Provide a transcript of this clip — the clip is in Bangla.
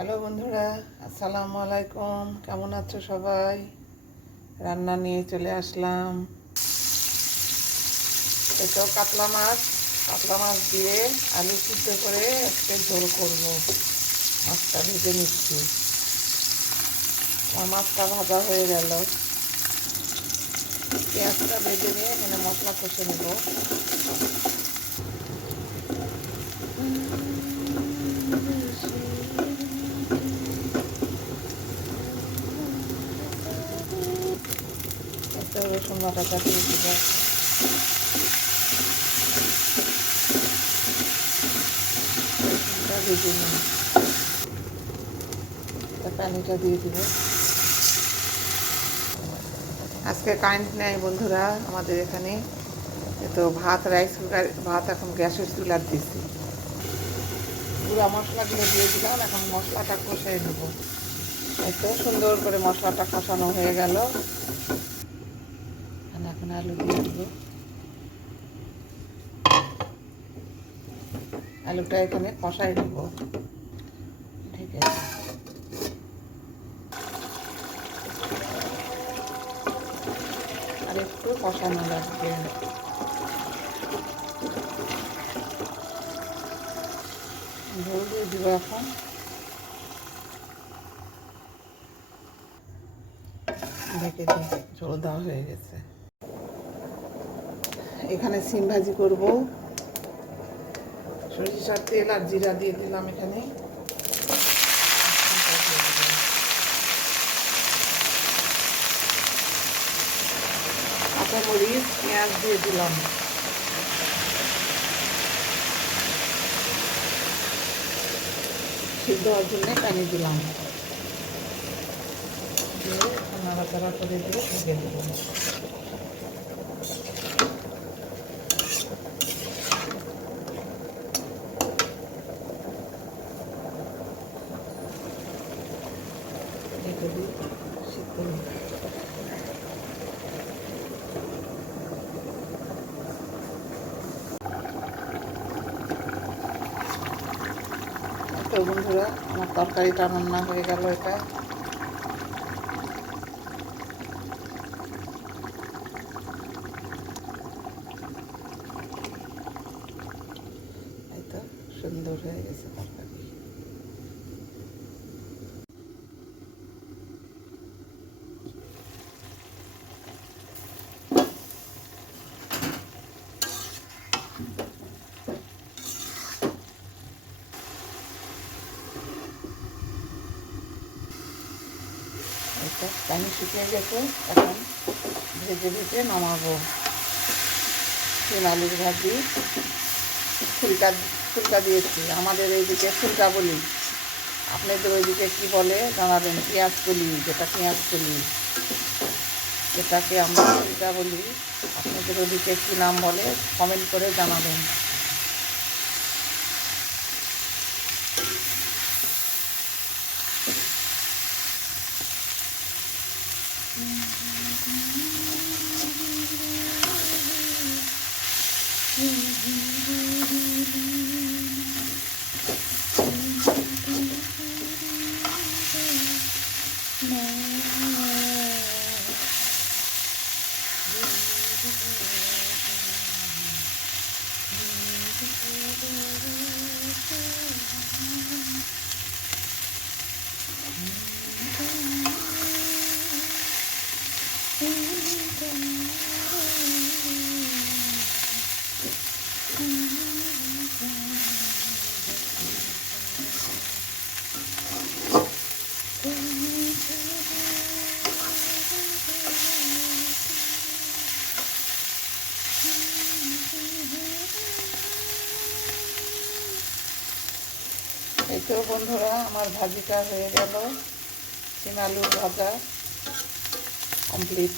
হ্যালো বন্ধুরা, আসসালামু আলাইকুম। কেমন আছো সবাই? রান্না নিয়ে চলে আসলাম। এটাও কাতলা মাছ দিয়ে আলু সিদ্ধ করে আজকে ঝোল করব। মাছটা ভেজে নিচ্ছি। আমার মাছটা ভাজা হয়ে গেল। পেঁয়াজটা ভেজে নিয়ে এখানে মশলা কষে নেব। একটা রসুন বাটাটা দিয়ে দিব। রসুনটা ভেজে নিই। পানিটা দিয়ে দিব। আজকে কারেন্ট নেই বন্ধুরা আমাদের এখানে। তো রাইস কুকার ভাত এখন গ্যাসের চুলার দিচ্ছি। গুঁড়া মশলাগুলো দিয়ে দিলাম। এখন মশলাটা কষিয়ে নেব। এত সুন্দর করে মশলাটা কষানো হয়ে গেল। এখন আলু দিয়ে দেবো। আলুটা এখানে কষাই দেব। ঠিক আছে, আর একটু কষানো লাগবে। ঝোল দিয়ে দিব। এখন ঢেকে দিই। ঝোল দেওয়া হয়ে গেছে। এখানে সিম ভাজি করব। সরিষার তেল আর জিরা দিয়ে দিলাম। এখানে কাঁচামরিচ পেঁয়াজ দিয়ে দিলাম। সিদ্ধ হওয়ার জন্য পানি দিলাম। দিয়ে নাড়াচাড়া করে দিয়ে ঢেকে দেবো। ঢেকে দিয়ে সিদ্ধ তো বন্ধুরা, আমার তরকারিটা রান্না হয়ে গেল। এটা এই তো সুন্দর হয়ে গেছে তরকারি। এটা পানি শুকিয়ে গেছে। এখন ভেজে ভেজে নামাবো। সিম আলুর ভাজি ফুলকা ফুলকা দিয়েছি। আমাদের এইদিকে ফুলকা বলি। আপনাদের ওইদিকে কী বলে জানাবেন। পেঁয়াজ কলি, যেটা পেঁয়াজ কলি, এটাকে আমরা ফুলকা বলি। আপনাদের ওইদিকে কী নাম বলে কমেন্ট করে জানাবেন। এই তো বন্ধুরা, আমার ভাজিটা হয়ে গেল। সিম আলুর ভাজা কমপ্লিট।